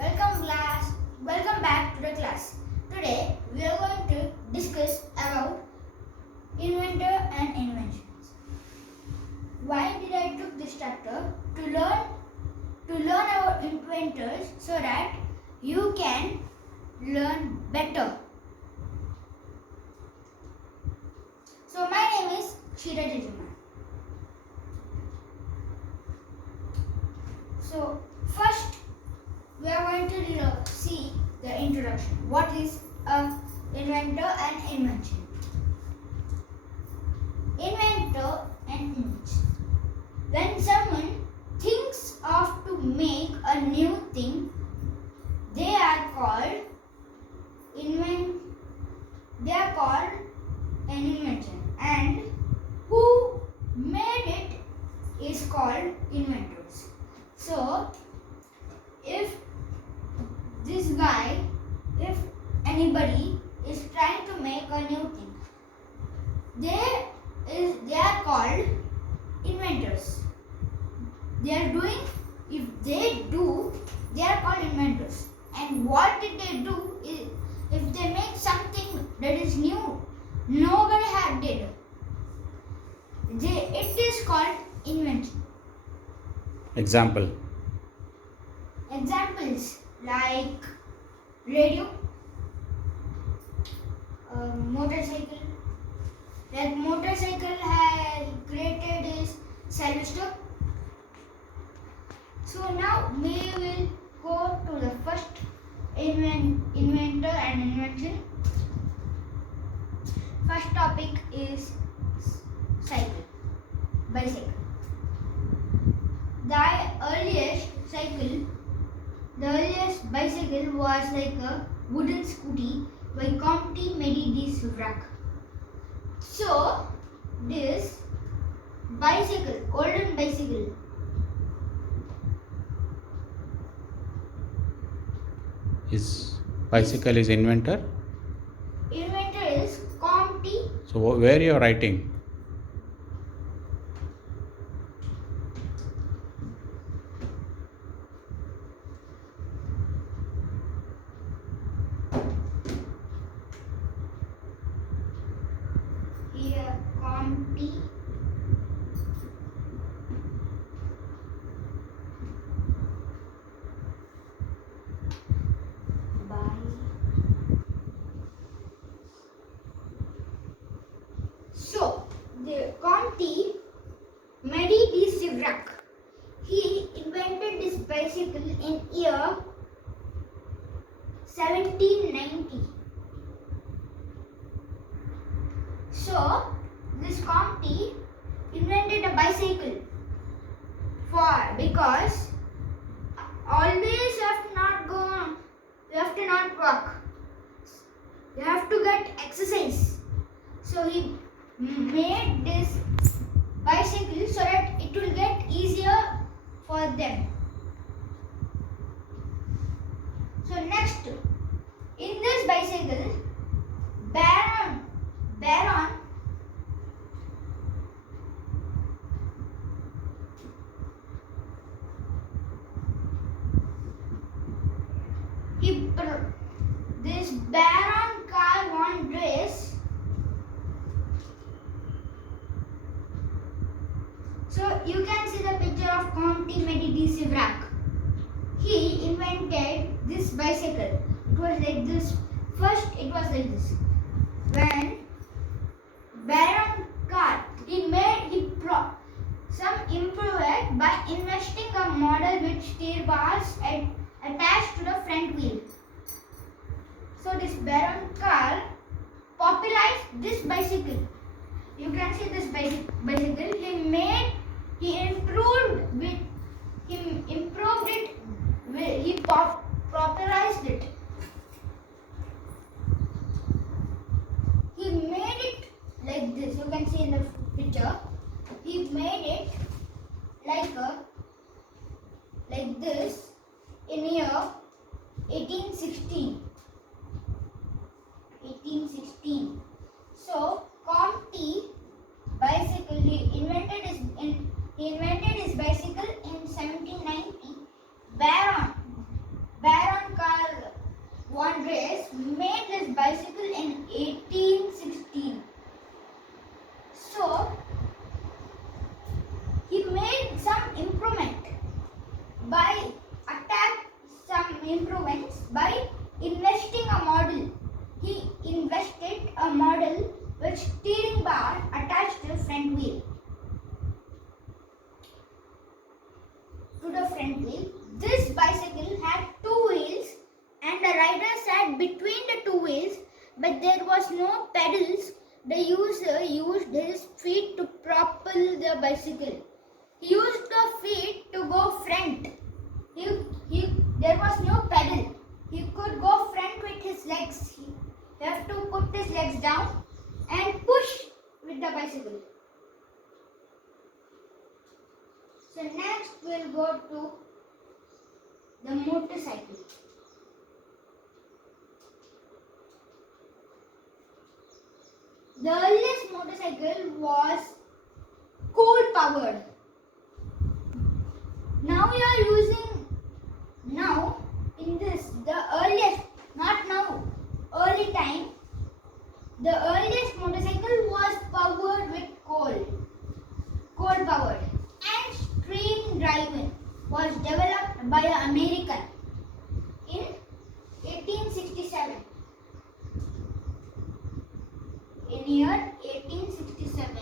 Welcome class. Welcome back to the class. Today we are going to discuss about inventor and inventions. Why did I took this chapter? To learn about inventors so that you can learn better. So my name is Shira Jajuma. So first we are going to see the introduction. What is an inventor and invention? Inventor and invention. When someone thinks of to make a new thing, they are called an invention, and who made it is called inventors. So if anybody is trying to make a new thing, they are called inventors. They are called inventors. And what did they do is, if they make something that is new, nobody had did, it is called invention. Examples like radio, motorcycle. Like motorcycle has created is Sylvester. So now we will go to the first inventor and invention. First topic is bicycle. The earliest bicycle was like a wooden scooty by Comte Medi de Sivrac. So this olden bicycle, is inventor. Inventor is Comte. So where you are writing? Here Comte by. So the Comte Medi de Sivrac, he invented this bicycle in year 1790. So this Comte invented a bicycle because always you have to not walk. You have to get exercise. So he made this bicycle so that it will get easier for them. So next, in this bicycle, Baron this Baron Carl von Drais. So you can see the picture of Comte Medi de Sivrac. He invented this bicycle. It was like this. First it was like this. When Baron Carl, he improved it by investing a model with steer bars attached to the front wheel. So this Baron Carl popularized this bicycle. You can see this bicycle. He improved it. He popularized it. He made it like this. You can see in the picture. He made it like this in year 1816. So Comte bicycle, he invented his bicycle in 1790. Baron but there was no pedals. The user used his feet to propel the bicycle. He used the feet to go front. There was no pedal. He could go front with his legs. He have to put his legs down and push with the bicycle. So next we'll go to the motorcycle. The earliest motorcycle was coal powered. Now we are using the earliest, not now, early time. The earliest motorcycle was powered with coal powered, and stream driving was developed by an American in 1867. In year 1867,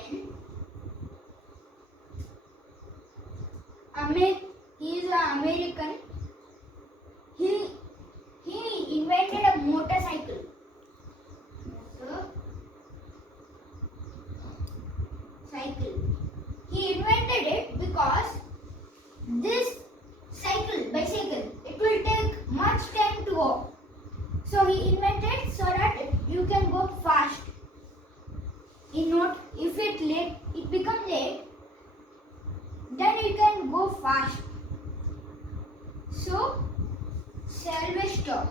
he is an American. He invented a motorcycle. He invented it because this bicycle, it will take much time to go. So he invented so that you can go fast. If it become late, then you can go fast. So Sylvester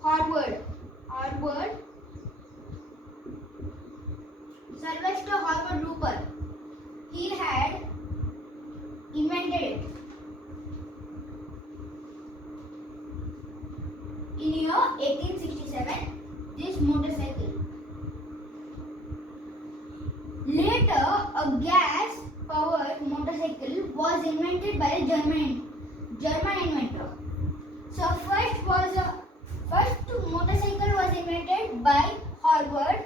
Harvard Rupert, he had invented it in year 1867, this motorcycle. Later, a gas-powered motorcycle was invented by a German inventor. So first motorcycle was invented by Harvard.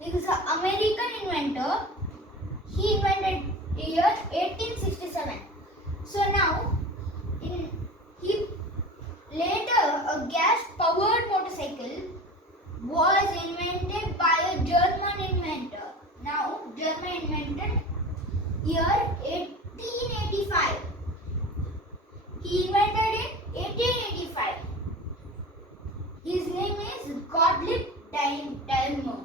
He is an American inventor. He invented in year 1867. So now, later a gas-powered motorcycle was invented by a German inventor. Now, German invented year 1885. He invented in 1885. His name is Gottlieb Daimler.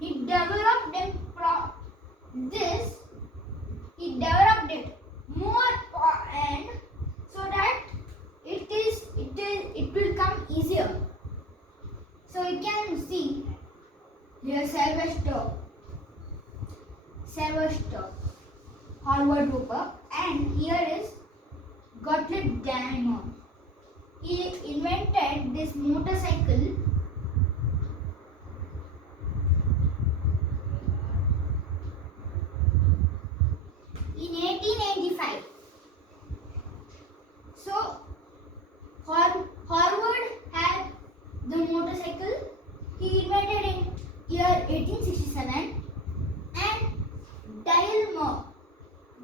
He developed it more and so that it will come easier. So you can see here Sylvester Harvard Rupert, and here is Gottlieb Daimler. He invented this motorcycle in 1885. So Harvard had the motorcycle. He invented in year 1867, and Daimler,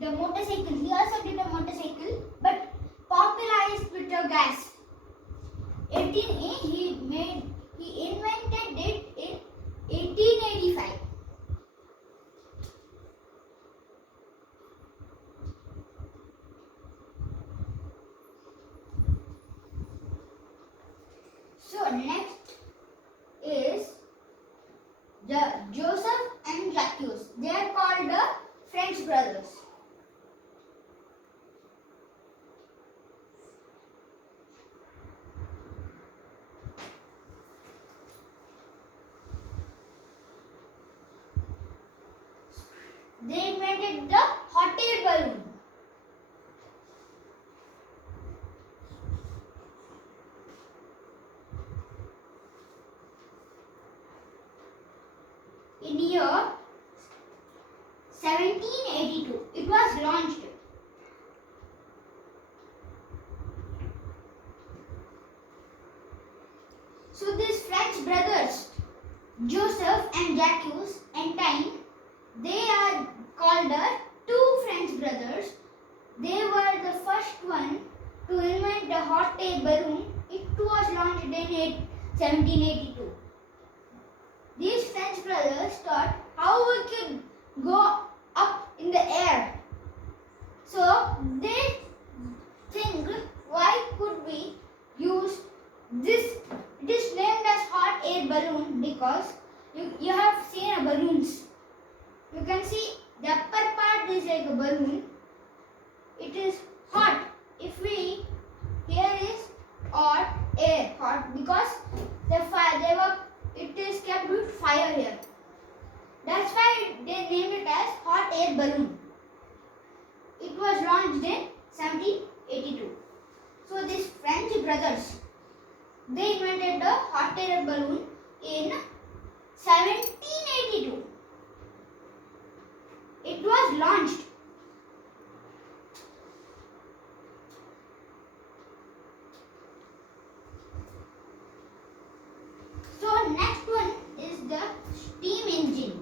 the motorcycle, he also did a motorcycle, but popularized with the gas. He invented it in 1885. So next is the Joseph and Jacques. They are called the French brothers. They invented the hot air balloon. In year 1782, it was launched. So these French brothers, Joseph and Jacques Anquetil, they are called the two French brothers. They were the first one to invent hot air balloon. It was launched in 1782. These French brothers thought how we could go up in the air. So they think why could we use this. It is named as hot air balloon because you have seen balloons. You can see the upper part is like a balloon. It is hot. If we here is hot air, hot because the fire it is kept with fire here. That's why they named it as hot air balloon. It was launched in 1782. So these French brothers, they invented the hot air balloon in 1782. It was launched. So next one is the steam engine.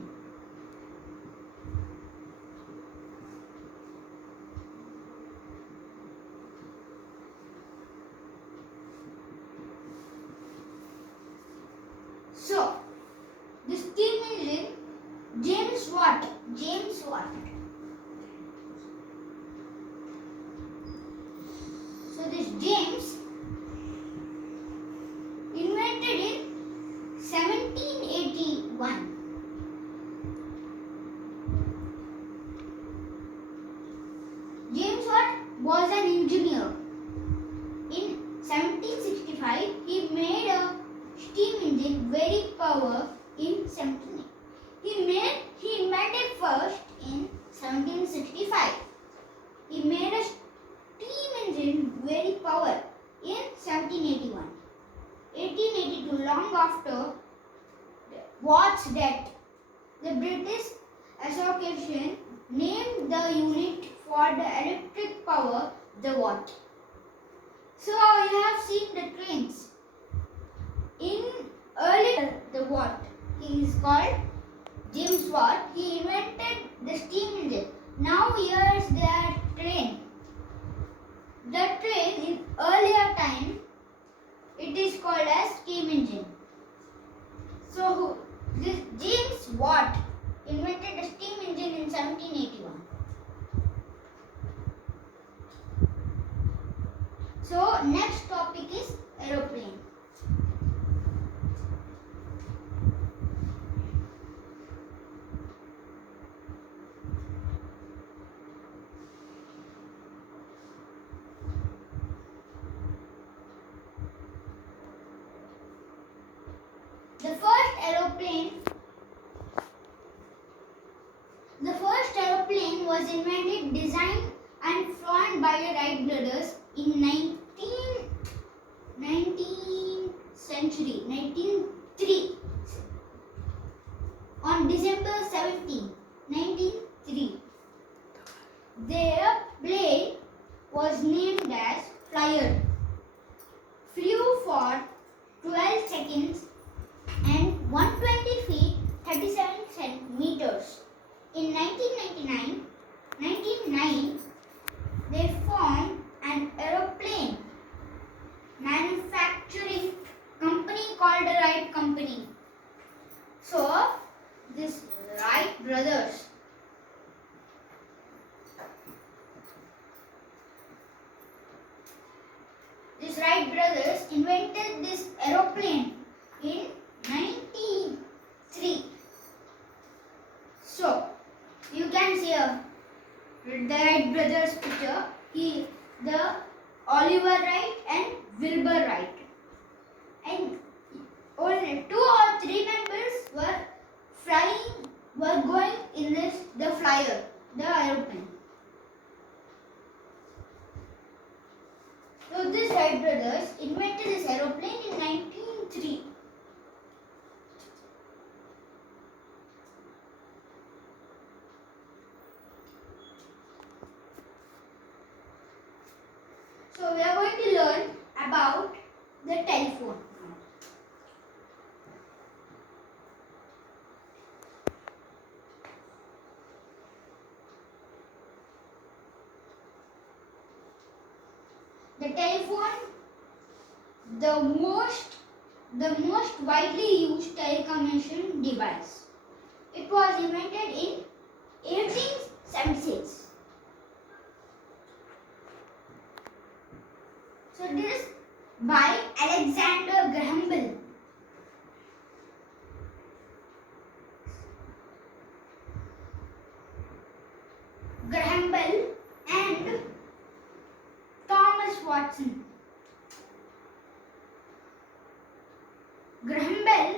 So the steam engine, James Watt. So this James invented in 1781. James Watt was an engineer. In 1765, he made a steam engine very power in 17. He invented first in 1765. He made a steam engine very power in 1781. 1882, long after Watt's death, the British Association named the unit for the electric power the Watt. So you have seen the trains. In early the Watt, he is called James Watt. He invented the steam engine. Now here is the train. The train in earlier time, it is called as steam engine. So this James Watt invented a steam engine in 1781. So next topic is aeroplane. The first aeroplane was invented, designed and flown by the Wright brothers in 1903 on December 17, 1903. Their plane was named as Flyer. Flew for 12 seconds and 120 feet 37 centimeters. In 1999, they formed an aeroplane manufacturing company called the Wright Company. So, this Wright brothers, invented this aeroplane in 1903. So, you can see the Wright brothers picture. The Oliver Wright and Wilbur Wright, and only 2 or 3 members were going in the Flyer, the aeroplane. So these Wright brothers invented this aeroplane in 1903. So we are going to learn about the telephone. The telephone the most widely used telecommunication device. It was invented in 1876. So this is by Alexander Graham Bell. Graham Bell and Thomas Watson. Graham Bell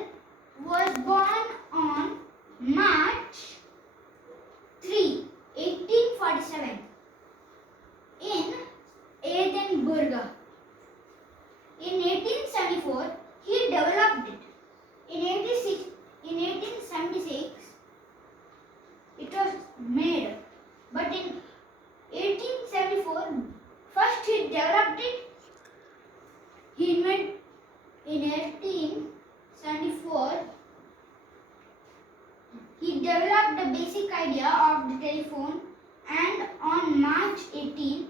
was born on March 3, 1847 in Edinburgh. In 1874, he developed it. In 1876, it was made. But in 1874, first he developed it. In 1874, he developed the basic idea of the telephone, and on March 18,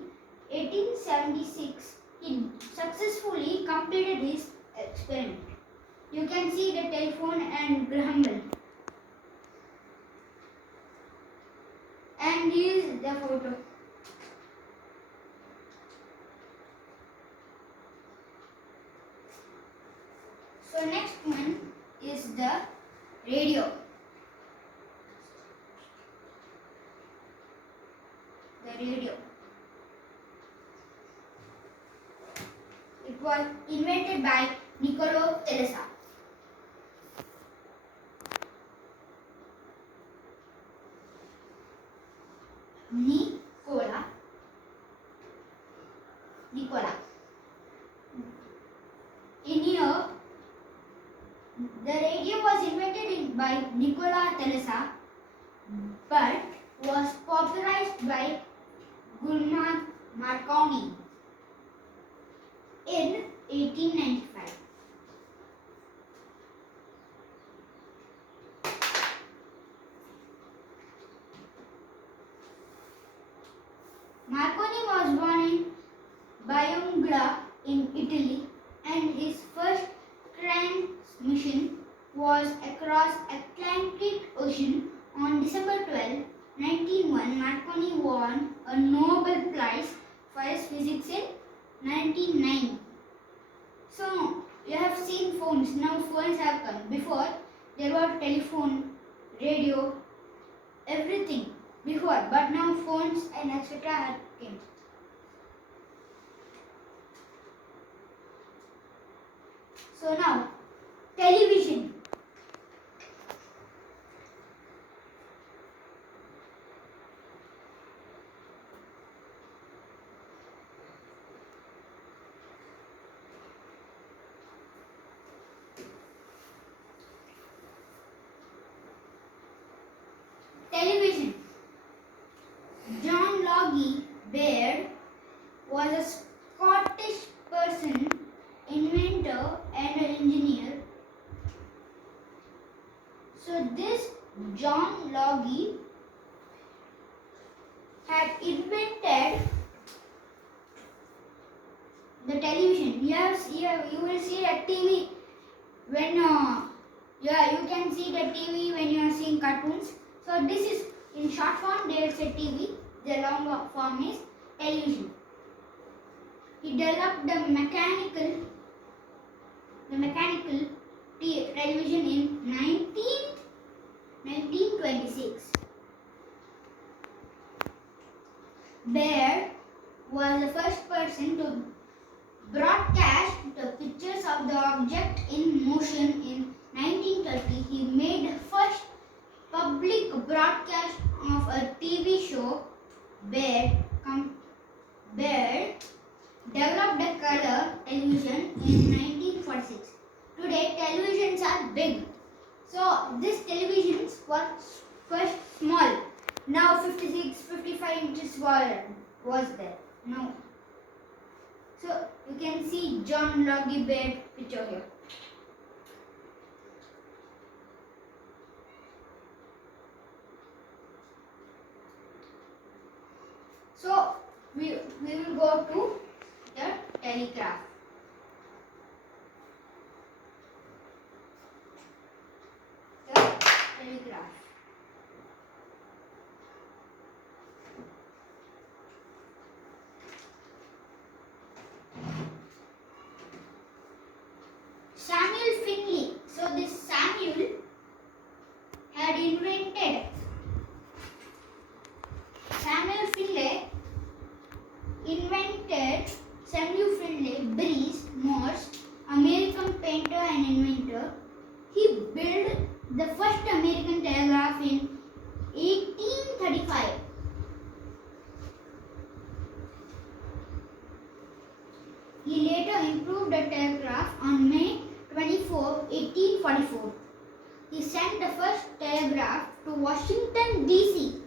1876, he successfully completed his experiment. You can see the telephone and Graham Bell. And here is the photo. So next one is the radio. The radio. It was invented by Nikola Tesla. Nikola. In here, the radio was invented by Nikola Tesla, but was popularized by Guglielmo Marconi in 1895. Marconi was born in Bologna in Italy, and his first transmission was across Atlantic Ocean on December 12, 1901. Marconi won a Nobel Prize for his physics in 1909. So you have seen phones. Now phones have come. Before there were telephone, radio, everything before, but now phones and etc. have came. So now television. Television. John Logie Baird was a Scottish person, inventor and an engineer. So this John Logie had invented the television. Yes, here you will see a TV when you can see the TV when you are seeing cartoons. So this is in short form there is a TV. The long form is television. He developed the mechanical television in 1926. Baird was the first person to broadcast the pictures of the object in motion in 1930. He made the first public broadcast of a TV show. Baird developed a color television in 1946. Today televisions are big. So this televisions were first small. Now 56, 55 inches was there. Now, so you can see John Logie Baird picture here. So we will go to the telegraph. later improved the telegraph on May 24, 1844. He sent the first telegraph to Washington, D.C.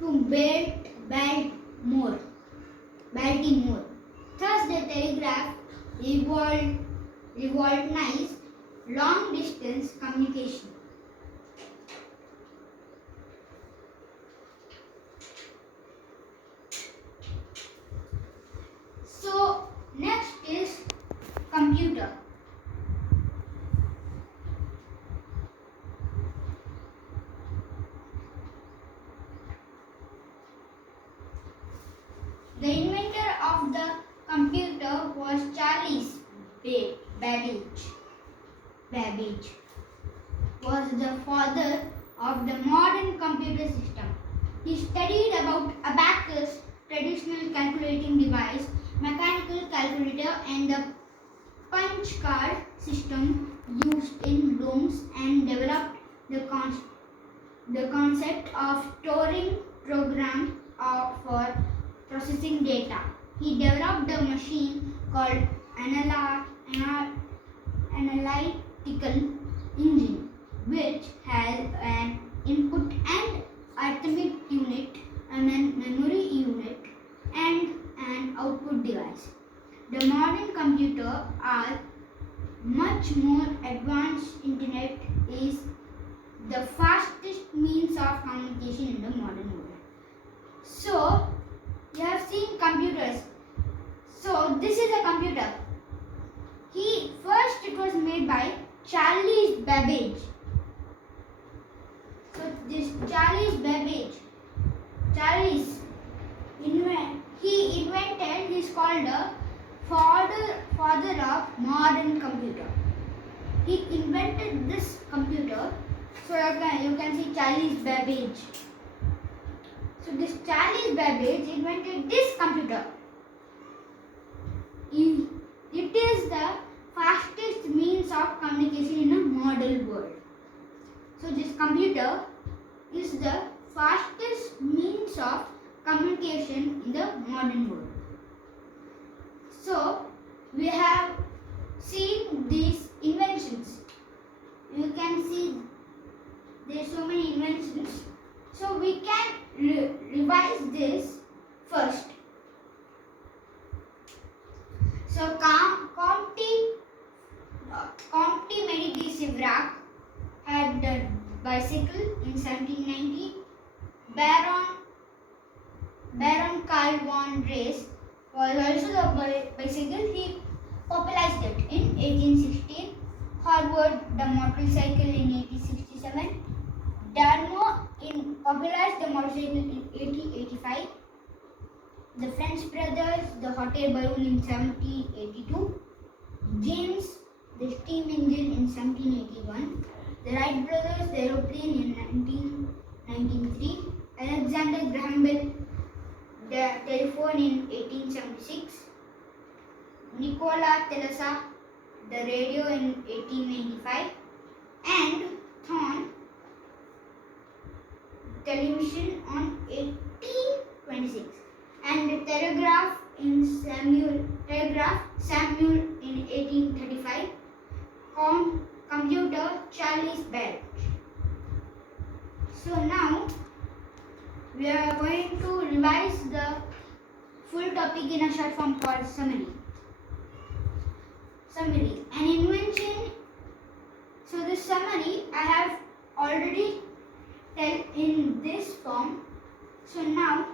to Baltimore. Thus, the telegraph revolutionized long-distance communication. So, next is computer. The inventor of the computer was Charles Babbage. Babbage was the father of the modern computer system. He studied about abacus, traditional calculating device, mechanical calculator, and the punch card system used in looms, and developed the concept of storing program for processing data. He developed a machine called analytical engine, which has an input and arithmetic unit, a memory unit, and an output device. The modern computer are much more advanced. Internet is the fastest means of communication in the modern world. So, you have seen computers. So, this is a computer. It was made by Charles Babbage. So, this Charles Babbage, he invented, he is called the father of modern computer. He invented this computer. So, you can see Charles Babbage. So, this Charles Babbage invented this computer. It is the fastest means of communication in a modern world. So, this computer is the fastest means of communication in the modern world. So, we have seen these inventions. You can see there are so many inventions. So, we can revise this first. So, Comte Medici Vrak had the bicycle in 1790. Baron Karl von Drais was also the bicycle. He popularized it in 1816. Harvard the motorcycle in 1867. Darmo popularized the motorcycle in 1885. The French brothers, the hot air balloon in 1782. James, the steam engine in 1781. The Wright brothers, the aeroplane in 1903. Alexander Graham Bell, the telephone in 1876. Nikola Tesla, the radio in 1895. And Thorne, television on 1826. And the telegraph Samuel in 1835. Computer Charles Babbage. So now we are going to revise the full topic in a short form called summary. An invention. So this summary I have already tell in this form. So now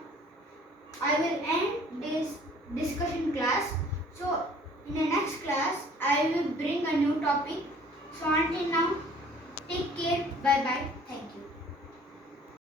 I will end this discussion class. So in the next class I will bring a new topic. So until now, take care. Bye bye.